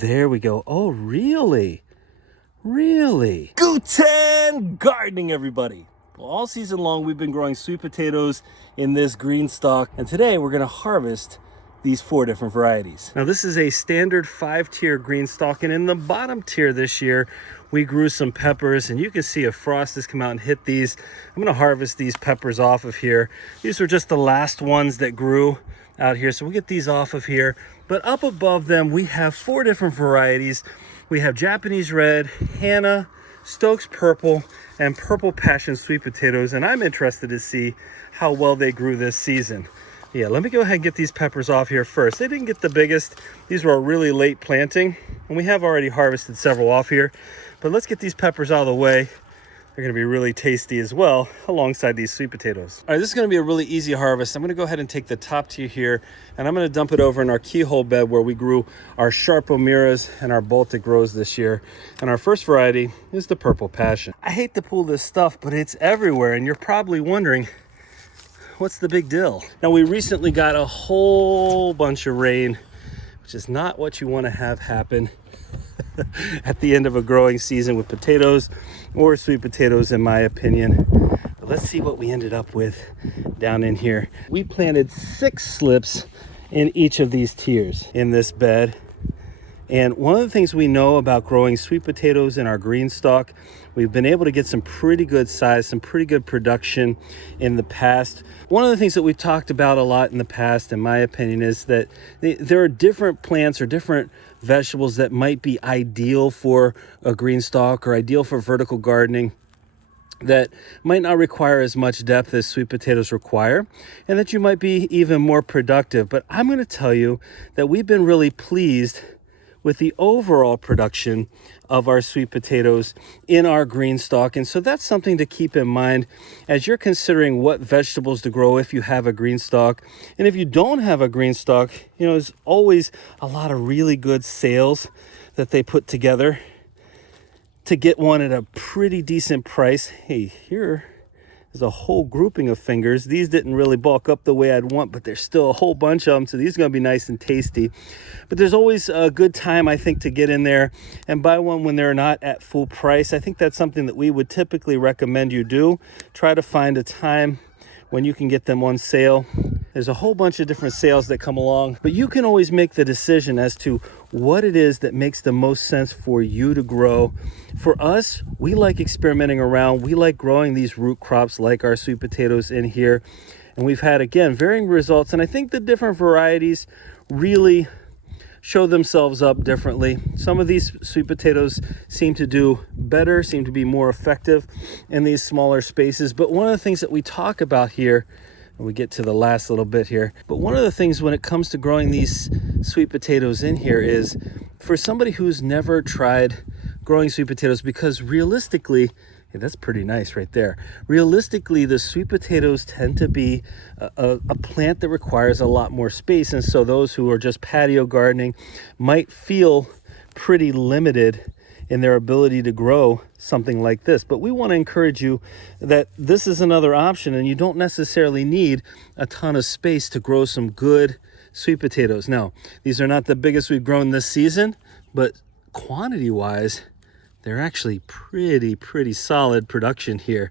there we go. Oh, really? Really? Guten gardening, everybody. Well, all season long, we've been growing sweet potatoes in this GreenStalk, and today we're gonna harvest these 4 different varieties. Now, this is a standard 5-tier GreenStalk, and in the bottom tier this year, we grew some peppers, and you can see a frost has come out and hit these. I'm gonna harvest these peppers off of here. These were just the last ones that grew out here, so we'll get these off of here. But up above them, we have 4 different varieties. We have Japanese red, Hannah, Stokes Purple, and Purple Passion sweet potatoes, and I'm interested to see how well they grew this season. Yeah, let me go ahead and get these peppers off here first. They didn't get the biggest. These were a really late planting, and we have already harvested several off here. But let's get these peppers out of the way. They're gonna be really tasty as well alongside these sweet potatoes. All right, this is gonna be a really easy harvest. I'm gonna go ahead and take the top tier here, and I'm gonna dump it over in our keyhole bed where we grew our Sharp O'Mearas and our Baltic Rose this year. And our first variety is the Purple Passion. I hate to pull this stuff, but it's everywhere, and you're probably wondering, what's the big deal? Now, we recently got a whole bunch of rain, which is not what you wanna have happen at the end of a growing season with potatoes or sweet potatoes, in my opinion. But let's see what we ended up with down in here. We planted 6 slips in each of these tiers in this bed. And one of the things we know about growing sweet potatoes in our GreenStalk, we've been able to get some pretty good size, some pretty good production in the past. One of the things that we've talked about a lot in the past, in my opinion, is that there are different plants or different vegetables that might be ideal for a GreenStalk or ideal for vertical gardening, that might not require as much depth as sweet potatoes require, and that you might be even more productive. But I'm going to tell you that we've been really pleased with the overall production of our sweet potatoes in our GreenStalk. And so that's something to keep in mind as you're considering what vegetables to grow if you have a GreenStalk. And if you don't have a GreenStalk, you know, there's always a lot of really good sales that they put together to get one at a pretty decent price. Hey, here is a whole grouping of fingers. These didn't really bulk up the way I'd want, but there's still a whole bunch of them, so these are gonna be nice and tasty. But there's always a good time, I think, to get in there and buy one when they're not at full price. I think that's something that we would typically recommend you do. Try to find a time when you can get them on sale. There's a whole bunch of different sales that come along, but you can always make the decision as to what it is that makes the most sense for you to grow. For us, we like experimenting around. We like growing these root crops like our sweet potatoes in here. And we've had, again, varying results. And I think the different varieties really show themselves up differently. Some of these sweet potatoes seem to do better, seem to be more effective in these smaller spaces. But one of the things that we talk about here, and we get to the last little bit here, but one of the things when it comes to growing these sweet potatoes in here is for somebody who's never tried growing sweet potatoes, because realistically, hey, that's pretty nice right there. Realistically, the sweet potatoes tend to be a plant that requires a lot more space. And so those who are just patio gardening might feel pretty limited in their ability to grow something like this. But we want to encourage you that this is another option, and you don't necessarily need a ton of space to grow some good sweet potatoes. Now, these are not the biggest we've grown this season, but quantity-wise, they're actually pretty solid production here.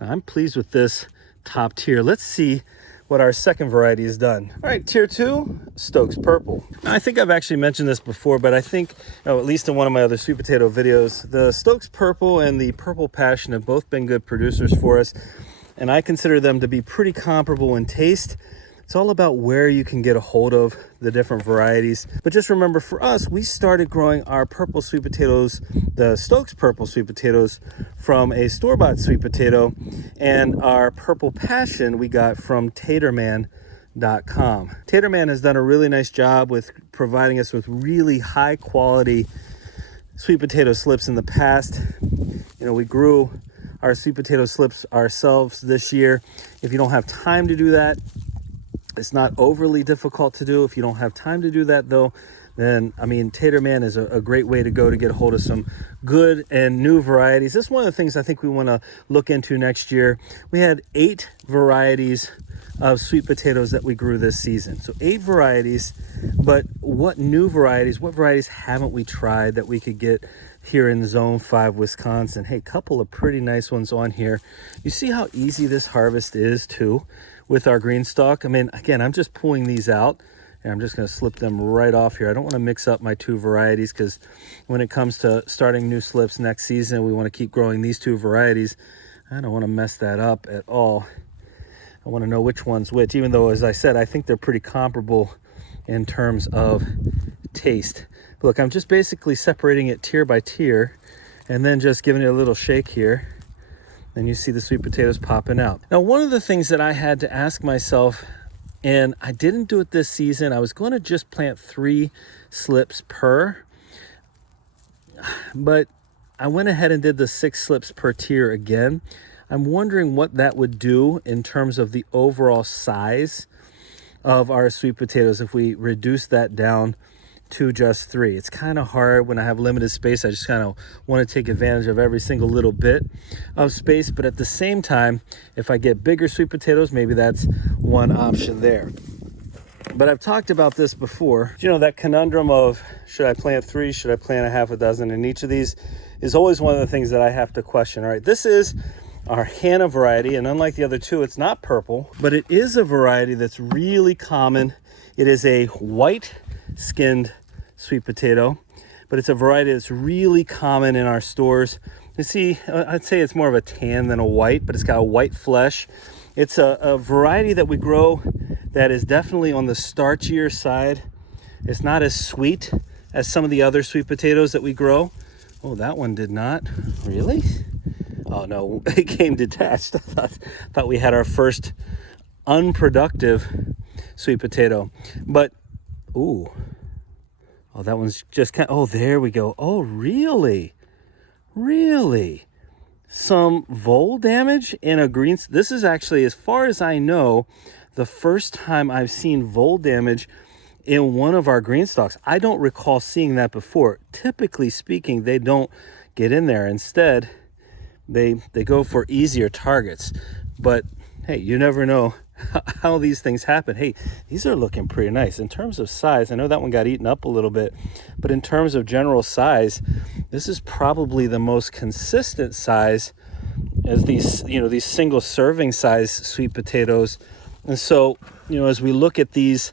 I'm pleased with this top tier. Let's see what our second variety has done. All right, tier 2, Stokes Purple. Now, I think I've actually mentioned this before, but I think, at least in one of my other sweet potato videos, the Stokes Purple and the Purple Passion have both been good producers for us, and I consider them to be pretty comparable in taste. It's all about where you can get a hold of the different varieties. But just remember, for us, we started growing our purple sweet potatoes, the Stokes Purple sweet potatoes, from a store-bought sweet potato, and our Purple Passion we got from Taterman.com. Taterman has done a really nice job with providing us with really high quality sweet potato slips in the past. You know, we grew our sweet potato slips ourselves this year. If you don't have time to do that, it's not overly difficult to do. If you don't have time to do that, though, then I mean, Tater Man is a great way to go to get a hold of some good and new varieties. This is one of the things I think we want to look into next year. We had 8 varieties of sweet potatoes that we grew this season. So 8 varieties, but what new varieties, what varieties haven't we tried that we could get here in Zone 5, Wisconsin? Hey, a couple of pretty nice ones on here. You see how easy this harvest is too with our GreenStalk? I mean, again, I'm just pulling these out and I'm just going to slip them right off here. I don't want to mix up my 2 varieties because when it comes to starting new slips next season, we want to keep growing these 2 varieties. I don't want to mess that up at all. I want to know which one's which, even though, as I said, I think they're pretty comparable in terms of taste. Look, I'm just basically separating it tier by tier and then just giving it a little shake here. And you see the sweet potatoes popping out. Now, one of the things that I had to ask myself, and I didn't do it this season, I was going to just plant 3 slips per, but I went ahead and did the 6 slips per tier again. I'm wondering what that would do in terms of the overall size of our sweet potatoes if we reduce that down to just 3. It's kind of hard when I have limited space. I just kind of want to take advantage of every single little bit of space. But at the same time, if I get bigger sweet potatoes, maybe that's one option there. But I've talked about this before. You know, that conundrum of should I plant 3, should I plant a half a dozen? And each of these is always one of the things that I have to question. All right, this is our Hannah variety, and unlike the other 2, it's not purple, but it is a variety that's really common. It is a white skinned sweet potato, but it's a variety that's really common in our stores. You see, I'd say it's more of a tan than a white, but it's got a white flesh. It's a variety that we grow that is definitely on the starchier side. It's not as sweet as some of the other sweet potatoes that we grow. Oh, that one did not. Really? Oh no, it came detached. I thought we had our first unproductive sweet potato. But, ooh. Oh, that one's just kind of, oh, there we go. Oh, really? Really? Some vole damage in a green. This is actually, as far as I know, the first time I've seen vole damage in one of our GreenStalks. I don't recall seeing that before. Typically speaking, they don't get in there. Instead, they go for easier targets. But hey, you never know how these things happen. Hey, these are looking pretty nice in terms of size. I know that one got eaten up a little bit, but in terms of general size, this is probably the most consistent size as these, you know, these single serving size sweet potatoes. And so, you know, as we look at these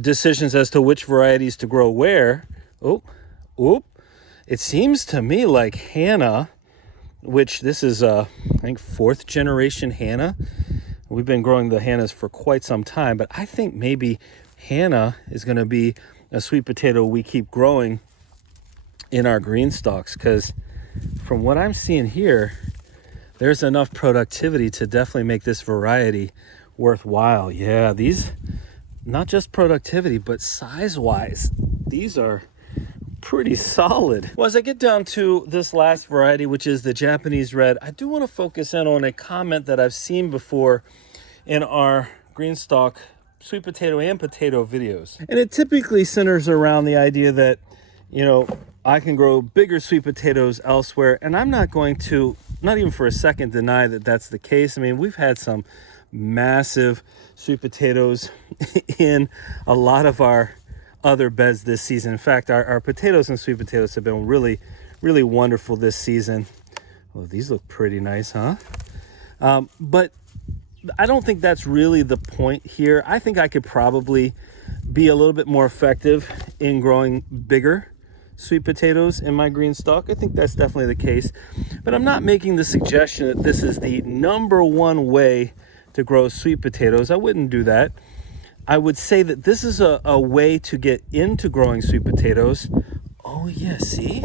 decisions as to which varieties to grow where, it seems to me like Hannah, which this is I think 4th generation Hannah. We've been growing the Hannahs for quite some time, but I think maybe Hannah is going to be a sweet potato we keep growing in our GreenStalks, because from what I'm seeing here, there's enough productivity to definitely make this variety worthwhile. Yeah, these, not just productivity, but size-wise, these are pretty solid. Well, as I get down to this last variety, which is the Japanese red, I do want to focus in on a comment that I've seen before in our GreenStalk sweet potato and potato videos. And it typically centers around the idea that, you know, I can grow bigger sweet potatoes elsewhere. And I'm not going to, not even for a second, deny that that's the case. I mean, we've had some massive sweet potatoes in a lot of our other beds this season. In fact, our potatoes and sweet potatoes have been really, really wonderful this season. Oh, these look pretty nice, huh? But I don't think that's really the point here. I think I could probably be a little bit more effective in growing bigger sweet potatoes in my GreenStalk. I think that's definitely the case. But I'm not making the suggestion that this is the #1 way to grow sweet potatoes. I wouldn't do that. I would say that this is a way to get into growing sweet potatoes. Oh yeah, see?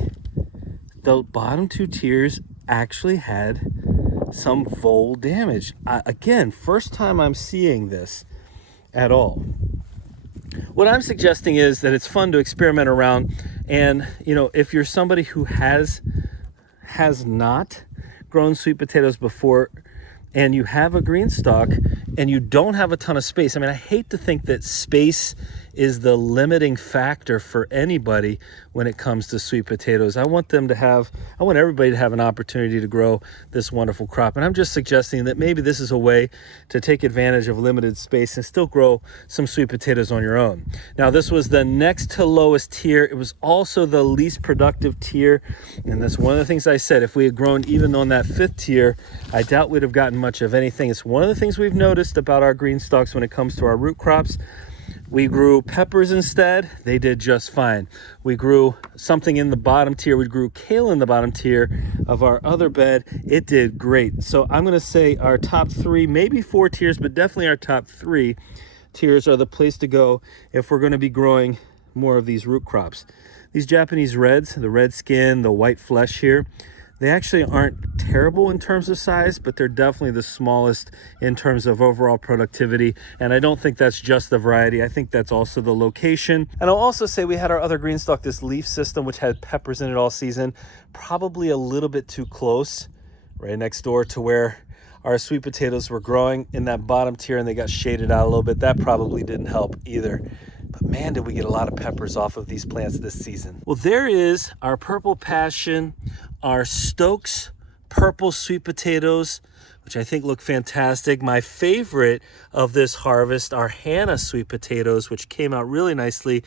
The bottom 2 tiers actually had some vole damage. Again, first time I'm seeing this at all. What I'm suggesting is that it's fun to experiment around, and you know, if you're somebody who has not grown sweet potatoes before, and you have a GreenStalk and you don't have a ton of space. I mean, I hate to think that space is the limiting factor for anybody when it comes to sweet potatoes. I want everybody to have an opportunity to grow this wonderful crop. And I'm just suggesting that maybe this is a way to take advantage of limited space and still grow some sweet potatoes on your own. Now, this was the next to lowest tier. It was also the least productive tier. And that's one of the things I said, if we had grown even on that 5th tier, I doubt we'd have gotten much of anything. It's one of the things we've noticed about our green stalks when it comes to our root crops. We grew peppers instead. They did just fine. We grew something in the bottom tier. We grew kale in the bottom tier of our other bed. It did great. So I'm going to say our top 3, maybe 4 tiers, but definitely our top 3 tiers are the place to go if we're going to be growing more of these root crops. These Japanese reds, the red skin, the white flesh here, they actually aren't terrible in terms of size, but they're definitely the smallest in terms of overall productivity. And I don't think that's just the variety. I think that's also the location. And I'll also say we had our other GreenStalk, this leaf system, which had peppers in it all season, probably a little bit too close, right next door to where our sweet potatoes were growing in that bottom tier, and they got shaded out a little bit. That probably didn't help either. But man, did we get a lot of peppers off of these plants this season. Well, there is our Purple Passion, our Stokes Purple sweet potatoes, which I think look fantastic. My favorite of this harvest, our Hannah sweet potatoes, which came out really nicely,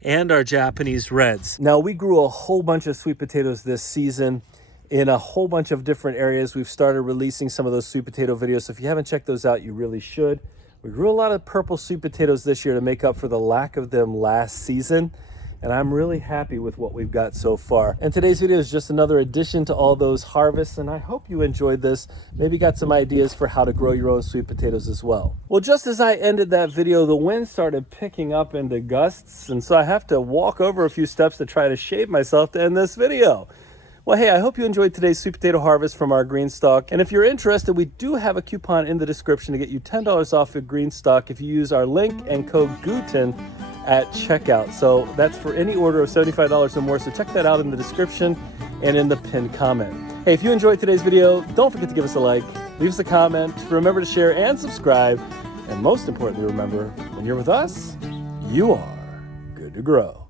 and our Japanese reds. Now, we grew a whole bunch of sweet potatoes this season in a whole bunch of different areas. We've started releasing some of those sweet potato videos, so if you haven't checked those out, you really should. We grew a lot of purple sweet potatoes this year to make up for the lack of them last season, and I'm really happy with what we've got so far. And today's video is just another addition to all those harvests, and I hope you enjoyed this. Maybe got some ideas for how to grow your own sweet potatoes as well. Well, just as I ended that video, the wind started picking up into gusts, and so I have to walk over a few steps to try to shade myself to end this video. Well, hey, I hope you enjoyed today's sweet potato harvest from our GreenStalk. And if you're interested, we do have a coupon in the description to get you $10 off your GreenStalk if you use our link and code Guten at checkout. So that's for any order of $75 or more. So check that out in the description and in the pinned comment. Hey, if you enjoyed today's video, don't forget to give us a like, leave us a comment, remember to share and subscribe. And most importantly, remember, when you're with us, you are good to grow.